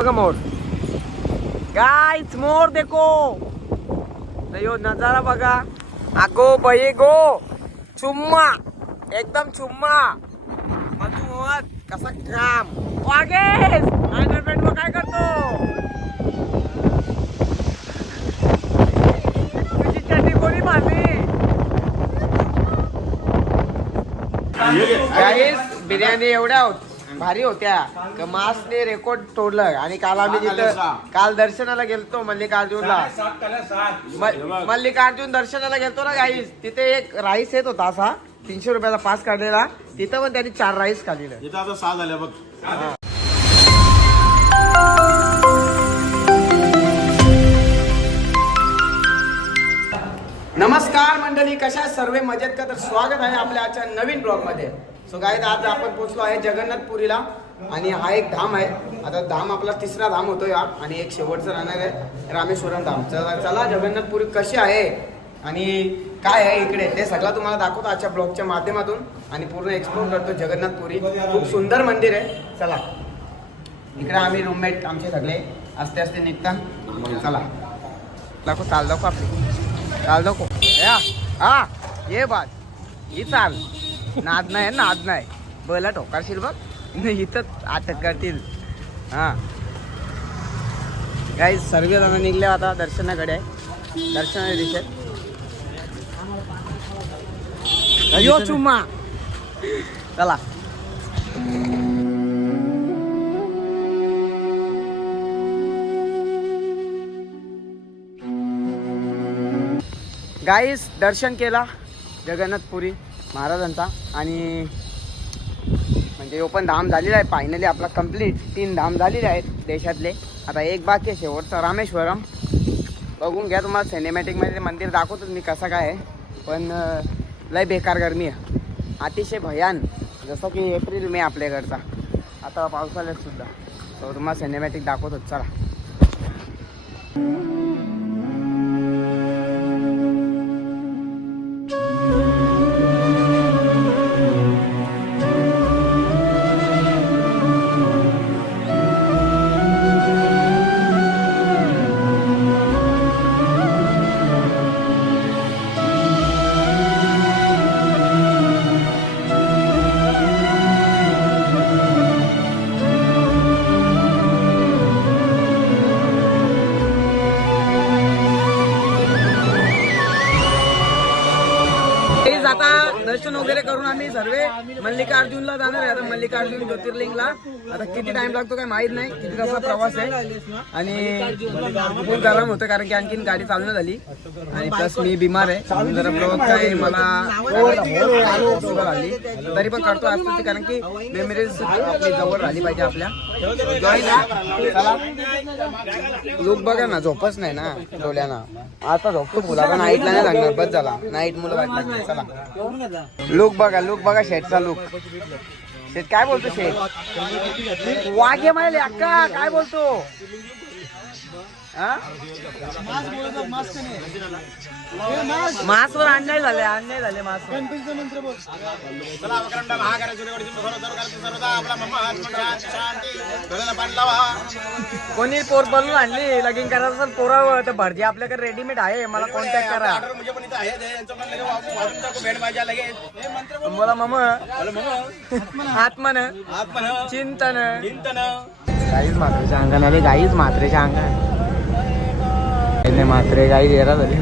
बघा मोर. गाइस मोर देखो. यो नजारा बघा. अगो बये गो. चुम्मा. एकदम चुम्मा. मधुमत कसा काम वागेस अंडरपेंट मग काय करतो? तुझी चड्डी कोणी बांधली? गाईस बिर्याणी एवढ्या होत- भारी होत्या. क मासने रेकॉर्ड तोडलं. आणि काल आम्ही तिथं काल दर्शनाला गेलतो मल्लिकार्जुनला. मल्लिकार्जुन दर्शनाला गेलतो ना गाईस तिथे एक राईस येत होता असा तीनशे रुपयाचा पास काढलेला. तिथं पण त्यांनी चार राईस खाल्लेलं इथं आता सहा झाल्या बघ. नमस्कार मंडळी कशा सर्व मजेत का? तर स्वागत आहे आपल्या आजच्या नवीन ब्लॉगमध्ये. सो गायत आज आपण पोहोचलो आहे जगन्नाथपुरीला. आणि हा एक धाम आहे. आता धाम आपला तिसरा धाम होतो या आणि एक शेवटचं राहणार आहे रामेश्वरम धाम. चला चला जगन्नाथपुरी कशी आहे? आणि काय आहे इकडे? ते सगळं तुम्हाला दाखवतो आजच्या ब्लॉगच्या माध्यमातून. आणि पूर्ण एक्सप्लोर करतो जगन्नाथपुरी. खूप सुंदर मंदिर आहे. चला. इकडे आम्ही रूममेट आमचे सगळे असते असते निघतात. चला. दाखव चाल दाखव आपली. चाल दाखव. या. हा ये बात ही चाल. नाद नाही नाद नाही. बैला ठोकारशील बघ. नाही इथंच अटक करतील. हा. काही सर्व जण निघले आता दर्शनाकडे. दर्शना दिशेत. अयो चुम्मा. चला. गाईस दर्शन केला. जगन्नाथपुरी महाराजांचा आणि म्हणजे ओपन धाम झालेला आहे. फायनली आपला कंप्लीट तीन धाम झालेले आहेत देशातले. आता एक बाकी आहे शेवटचा रामेश्वरम. बघून घ्या तुम्हाला सिनेमॅटिकमध्ये मंदिर दाखवतोच मी कसं काय आहे. पण लय बेकार गरमी आहे. अतिशय भयान. जसं की एप्रिल मे आपल्याकडचा आता पावसाळ्यात सुद्धा. तर तुम्हाला सिनेमॅटिक दाखवतोच. चला. वगैरे करून आम्ही सर्व मल्लिकार्जुनला जाणार आहे. आता मल्लिकार्जुन ज्योतिर्लिंगला. आता किती टाइम लागतो काय माहीत नाही. किती तासा प्रवास आहे. आणि खूप गरम होतं कारण की आणखीन गाडी चालू झाली आणि प्लस मी बिमार आहे. जरा प्रवास काय मला आली. तरी पण करतो आज कारण की मेमरीज आपली जवळ राहिली पाहिजे आपल्या. लोक बघा ना झोपच नाही ना डोळ्याना. आता झोपतो मुला पण नाईटला नाही लागणार. बस झाला. नाईट मुलं वाटणार चला. लुक बघा लुक बघा शेटचा लुक शेट काय बोलतो शेट वाघे म्हणाले अक्का काय बोलतो? मासवर अन्याय झाले अन्याय झाले चला सर्वदा आपला मम्मा शांती. पाणी लावा. कोणी पोर बनवून आणली लगीन करायचं असेल पोरावं तर भटजी आपल्याकडे रेडीमेड आहे मला कॉन्टॅक्ट करा. ऑर्डर म्हणजे पण इथं आहे ते यांचं पण लगे वापरून वाढून टाकू भेट पाहिजे लगेच. हे मंत्र बोल. बोला मम बोला मम्मा. आत्मन. आत्मन. चिंतन. चिंतन. गाईच मात्रेच्या अंगण आले गाईच मात्रेच्या अंगण इथे मात्रे झाली.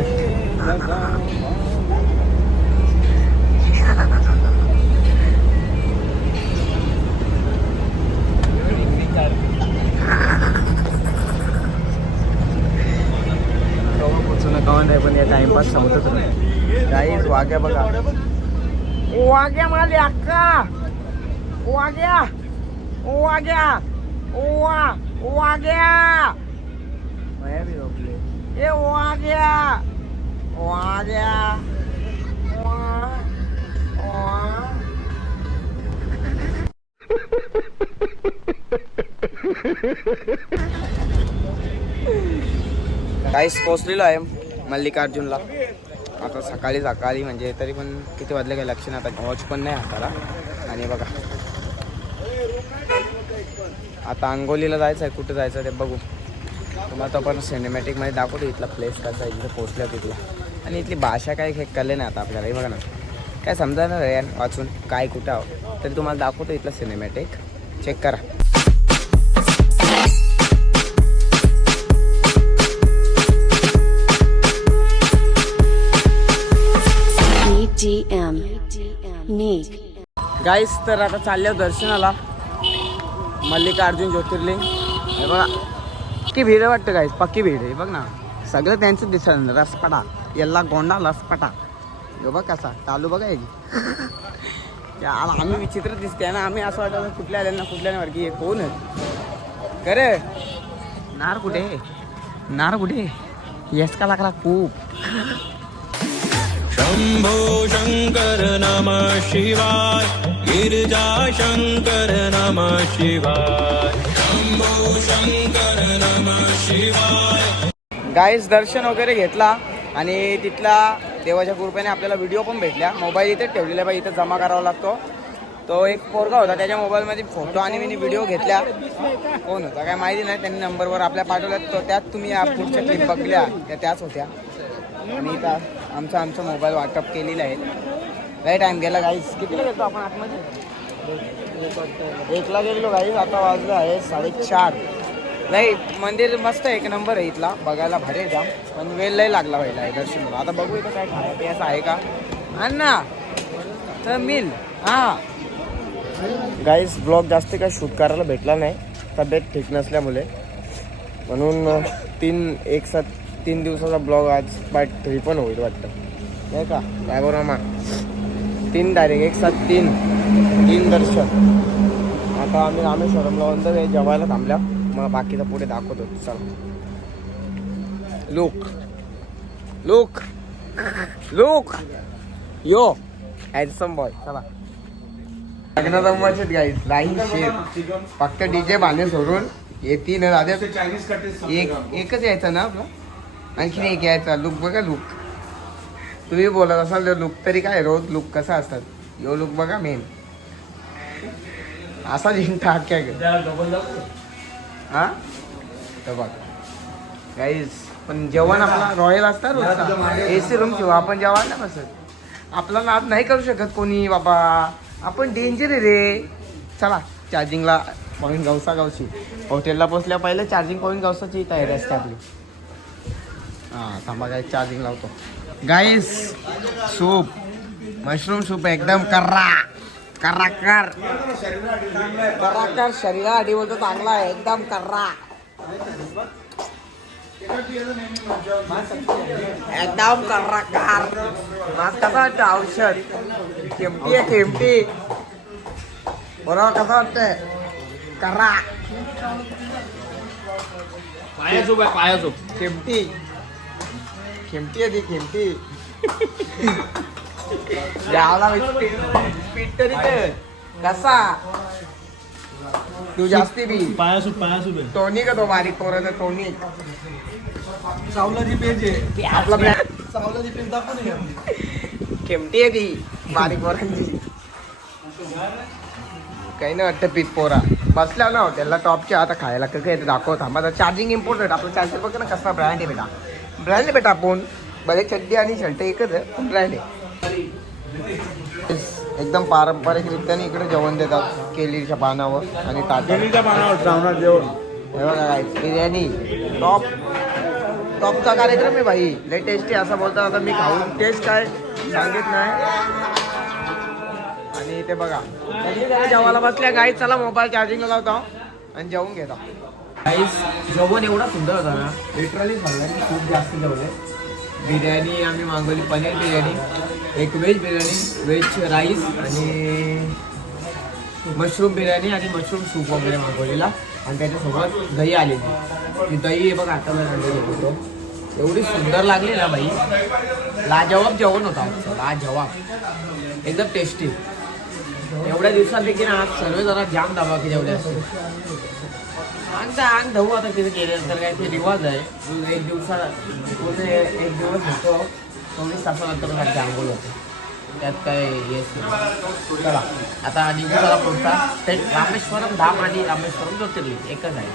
पोचून कवा नाही पण या टाइमपास संपतच नाही गाईच वाघ्या बघा. वाघ्या माले अक्का! वाघ्या! वाघ्या! वा वाघ्या! ए वाघ्या वाघ्या काहीच पोचलेलो आहे मल्लिकार्जुनला. आता सकाळी सकाळी म्हणजे तरी पण किती वाजले काही लक्ष नाही आता वॉच पण नाही हाताला. आणि बघा. आता अंगोलीला जायचं आहे कुठं जायचं ते बघू. तुम्हाला तो पण सिनेमॅटिकमध्ये दाखवतो इथला प्लेस कसा आहे जिथं पोचल्या तिथला. आणि इथली भाषा काय हे कळले नाही आता आपल्याला. हे बघा ना. काय नाही यार वाचून काय कुठं आहो तरी तुम्हाला दाखवतो इथला सिनेमॅटिक चेक करा. गाईस तर आता चालल्या दर्शनाला. मल्लिकार्जुन ज्योतिर्लिंग. हे बघा. पक्की भीड आहे वाटतं काय पक्की भीड आहे. बघ ना. सगळं त्यांचं दिसलं रसपटा. यल्ला गोंडा लसपटा हे बघ कसा. चालू बघा एक. आम्ही विचित्र दिसते ना. आम्ही असं वाटतं कुठल्या आल्या ना कुठल्या नाही हे कोण आहे? नार कुठे? नार कुठे? येस का लागला खूप? शंभो शंकर नम शिवाय गिरिजा शंकर नम शिवाय. गाईस दर्शन वगैरे घेतला आणि तिथला देवाच्या कृपेने आपल्याला व्हिडिओ पण भेटल्या. मोबाईल इथे ठेवलेला बाई इथं जमा करावा लागतो. तो एक पोरगा होता त्याच्या मोबाईलमध्ये फोटो आणि मी व्हिडिओ घेतल्या. कोण होता? काय माहिती नाही त्यांनी नंबरवर आपल्या पाठवल्यात. तो त्यात तुम्ही या पुढच्या क्लिप बघल्या त्या त्याच होत्या. आणि इथं आमचा आमचा मोबाईल वाटप केलेला आहे. काही टाईम गेला गाईस कितीला गेलो आपण आतमध्ये? एकला गेलो गाईस आता वाजलं आहे साडेचार. नाही मंदिर मस्त आहे, एक नंबर आहे इथला. बघायला भारी आहे जाम. पण वेळ लय लागला व्हायला आहे दर्शनाला. आता बघू इथं काय खाया पियाचं आहे का. अण्णा तर मिल. हा. गाईस ब्लॉग जास्त काय शूट करायला भेटला नाही. तब्येत ठीक नसल्यामुळे. म्हणून तीन एक सात तीन दिवसाचा ब्लॉग आज पार्ट थ्री पण होईल वाटतं. नाही का? काय बरोबर तीन तारीख एक सात तीन. तीन दर्शन. आता आम्ही रामेश्वरमला ऑन द वे जेवायला थांबल्या. मग बाकीचा पुढे दाखवतो. चला. Look. Look. Look. Yo. Handsome boy चला. गाईस लाईन शेप फक्त डीजे बांधे सोडून येतील दादा एक एकच यायचा ना आपला? आणखीन एक यायचा. लुक बघा लुक तुम्ही बोलत असाल तर लुक तरी काय? रोज लुक कसा असतात? यो लुक बघा मेन असा जिंकता अख्ख्या हा? तर बघ. गाईज पण जेवण आपला रॉयल असतं रोजचा ए सी रूम शिवा आपण जेवायला बसत. आपला नाद नाही करू शकत कोणी बाबा. आपण डेंजर आहे रे. चला चार्जिंगला पॉईंट गावसा गावची हॉटेलला पोचल्या पहिले चार्जिंग पॉईंट गावसाची तयारी असते आपली. हां थांबा काय चार्जिंग लावतो. गाईस सूप मशरूम सूप एकदम कर्रा. कर्रा कर. कर्रा कर शरीरासाठी बोलतो चांगला आहे. एकदम कर्रा. एकदम कर्रा कार. माझ कसा वाटतं औषध? खेमटी आहे खेमटी बरोबर कसं वाटतंय? कर्रा. पायाचूप आहे पायाचूप खेमटी खेमटी आहे ती खेमटी गावाला पीठ तरी ते कसा? तू जास्ती बी. पायासूप पायासूप टोनी का तो बारीक पोराचा टोनी सावलाची पेज आहे. आपला brand. सावलाची पेज दाखव ना खेमटी आहे ती बारीक पोरांची. काही नाही वाटतं पीठ पोरा. बसल्या ना हॉटेलला टॉपच्या आता खायला कसं येतं दाखव थांबा. चार्जिंग इम्पॉर्टंट आपलं चार्जर बघ ना कसा ब्रँड आहे बेटा? ब्रँड आहे बेटा आपण. भले चड्डी आणि शर्ट एकच आहे पण ब्रँड आहे एकदम पारंपरिकरित्याने इकडे जेवण देतात केलीच्या पानावर आणि ताट्या पानावर श्रावणात जेवण. हे बघा काय बिर्याणी. टॉप टॉपचा कार्यक्रम आहे भाई. लय टेस्टी असं बोलतात आता मी खाऊन टेस्ट काय सांगित नाही. आणि ते बघा. जेवायला बसल्या गाई चला मोबाईल चार्जिंगला लावतो. आणि जेवून घेतो. गाईस जेवण एवढा सुंदर होता ना. लिटरली सगळ्यांनी खूप जास्त जेवले. बिर्याणी आम्ही मागवली पनीर बिर्याणी एक व्हेज बिर्याणी व्हेज राईस आणि मशरूम बिर्याणी आणि मशरूम सूप वगैरे मागवलेला. आणि त्याच्यासोबत दही आलेली. मी दही बघ आता होतो एवढी सुंदर लागली ना बाई. लाजवाब जेवण होता आमचं लाजवाब. एकदम टेस्टी एवढ्या दिवसांपैकी ना आज सर्व जरा जाम दाबा की असते आमचा अंग धावू आता तिथे गेल्यानंतर काय ते रिवाज आहे. एक दिवसा पूर्ण एक दिवस होतो. चोवीस तासानंतर आमची आंघोळ होते. त्यात काय येस चला आता निघू चला पुढचा. ते रामेश्वरम धाम आणि रामेश्वरम ज्योतिर्लिंग एकच आहे.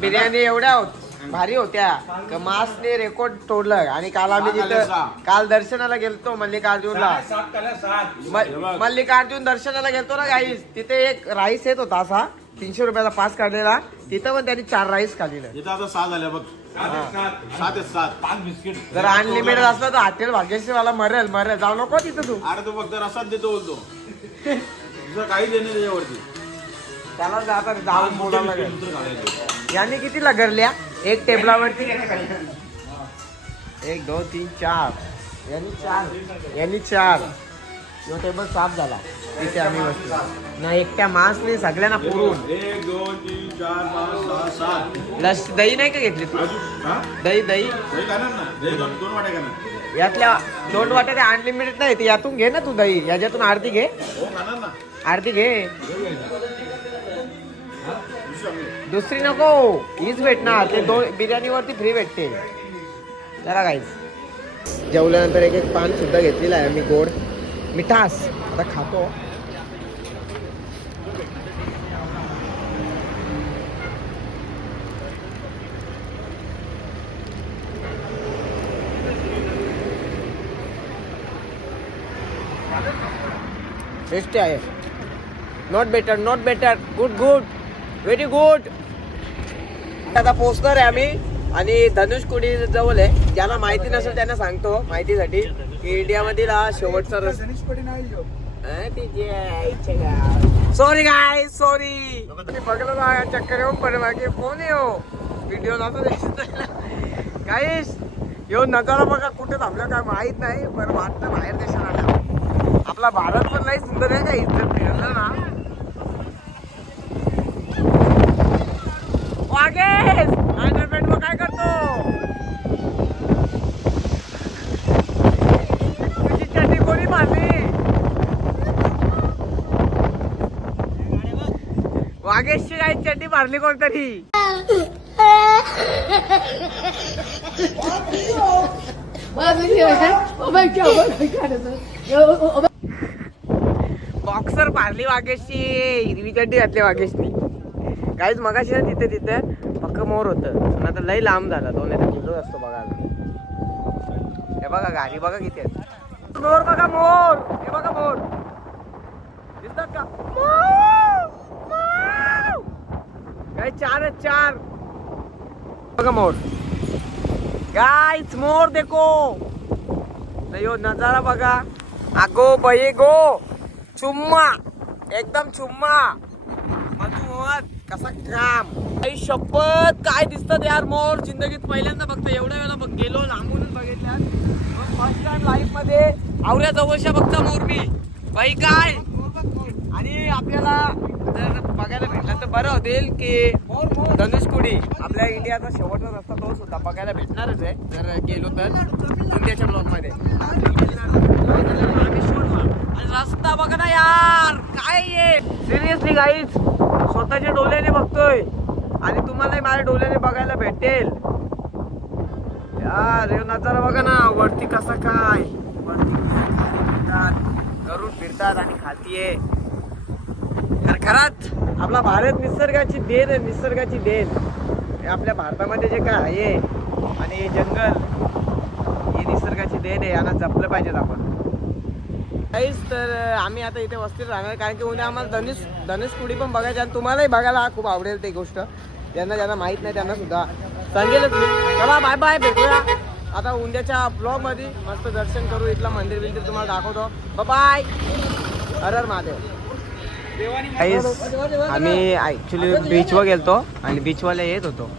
बिर्याणी एवढ्या होत- भारी होत्या. का मासने रेकॉर्ड तोडलं. आणि काल आम्ही तिथं काल दर्शनाला गेलतो मल्लिकार्जुनला. म- मल्लिकार्जुन दर्शनाला गेलतो ना गाईस तिथे एक राईस येत होता असा तीनशे रुपयाचा पास काढलेला. तिथं पण त्यांनी चार राईस खाल्लेलं. इथं आता सहा झाल्या बघ. सात आहेत सात. पाच बिस्किट. जर अनलिमिटेड असलं तर हॉटेल भाग्यश्री मला मरेल मरेल. जाऊ नको तिथं तू. अरे तू फक्त रसात देतो बोलतो. दुसरं काही देणे त्याच्यावरती त्याला जाता जाऊन बोलावं लागेल. दुसरं याने किती लगरल्या एक टेबलावरती. एक दोन तीन चार. यांनी चार. यांनी चार. यो टेबल साफ झाला. तिथे आम्ही बसलो. ना एकट्या मांसने सगळ्यांना पुरून. एक दोन तीन चार पाच सहा सात. लस दही नाही का घेतली? तू अजून हा? दही दही. दही खाणार ना? दही दोन दोन वाट्या यातल्या दोन वाट्या ते अनलिमिटेड नाही ते यातून घे ना तू दही. याच्यातून अर्धी घे. हो खाणार ना. अर्धी घे. दुसरी नको. हीच भेटणार. ते दोन बिर्याणीवरती फ्री भेटते. जरा काहीच जेवल्यानंतर एक एक पान सुद्धा घेतलेलं आहे मी गोड. मिठास. आता खातो. टेस्टी आहे. Not better not better good good very good आता पोचणार आहे आम्ही. आणि धनुषकोडी जवळ आहे. ज्यांना माहिती नसेल त्यांना सांगतो माहितीसाठी की इंडियामधील हा शेवटचा रस्ता सॉरी गाय सॉरी बघलं ना चक्कर येऊन पडे बाकी फोन येऊ व्हिडिओ नव्हता काहीच येऊन नजारा बघा कुठे थांबलं काय माहीत नाही पण वाटतं बाहेर देशात आल्या आपला भारत पण नाही सुंदर आहे का इथं फिरलं ना? वागेश अंडरपॅन्ट मग काय करतो तुझी चड्डी कोणी मारली वागेशची काही चड्डी मारली कोणतरी. बॉक्सर मारली वागेशची हिरवी चड्डी घातली वागेशनी. काहीच मगाशी ना तिथे तिथे. पक्क मोर होतं. पण आता लई लांब झाला दोन येतात कुठं असतो बघायला. हे बघा गाडी बघा किती आहे मोर बघा मोर! हे बघा मोर! दिसतात का? काय चार आहेत चार. बघा मोर. गाईच मोर देखो! यो नजारा बघा. अगो बये गो चुम्मा! एकदम चुम्मा! कसा काम आई शपथ काय दिसतात यार मोर जिंदगीत पहिल्यांदा बघतो एवढ्या वेळा बघ गेलो लांबूनच बघितल्यात फर्स्ट टाइम लाईफमध्ये आवऱ्या जवळच्या बघता मोर मी. बाई काय? आणि आपल्याला जर बघायला भेटलं तर बरं होतील की धनुषकोडी आपल्या इंडियाचा शेवटचा रस्ता तो सुद्धा बघायला भेटणारच आहे. जर गेलो तर इंडियाच्या ब्लॉकमध्ये रस्ता बघा ना यार काय सिरियसली गाईच स्वतःच्या डोल्याने बघतोय. आणि तुम्हालाही माझ्या डोल्याने बघायला भेटेल. यार नजारा बघा ना वरती कसा काय. वरती फिरतात. गरुड फिरतात आणि खातीये. आहे तर खरंच आपला भारत निसर्गाची देण आहे निसर्गाची देण हे आपल्या भारतामध्ये जे काय आहे आणि हे जंगल ही निसर्गाची देण आहे यांना जपलं पाहिजेत आपण. काहीच तर आम्ही आता इथे वस्तीत राहणार. कारण की उद्या आम्हाला धनुष धनुष कुडी पण बघायची आणि तुम्हालाही बघायला खूप आवडेल ते गोष्ट. ज्यांना ज्यांना माहीत नाही त्यांना सुद्धा सांगेलच मी. चला बाय बाय भेटूया. आता उद्याच्या ब्लॉगमध्ये मस्त दर्शन करू. इथलं मंदिर बिंदिर तुम्हाला दाखवतो. बाय हर महादेव. आम्ही ॲक्च्युली बीचवर गेलतो आणि बीचवाला येत होतो.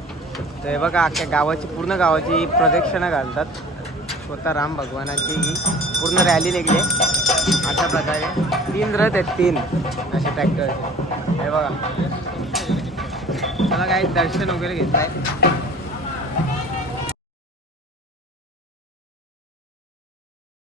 तर बघा अख्ख्या गावाची पूर्ण गावाची प्रदक्षिणा घालतात. स्वतः राम भगवानाची ही पूर्ण रॅली निघली. अशा प्रकारे तीन रथ आहेत तीन असे ट्रॅक्टरचे हे बघा. मला काही दर्शन वगैरे घेत आहे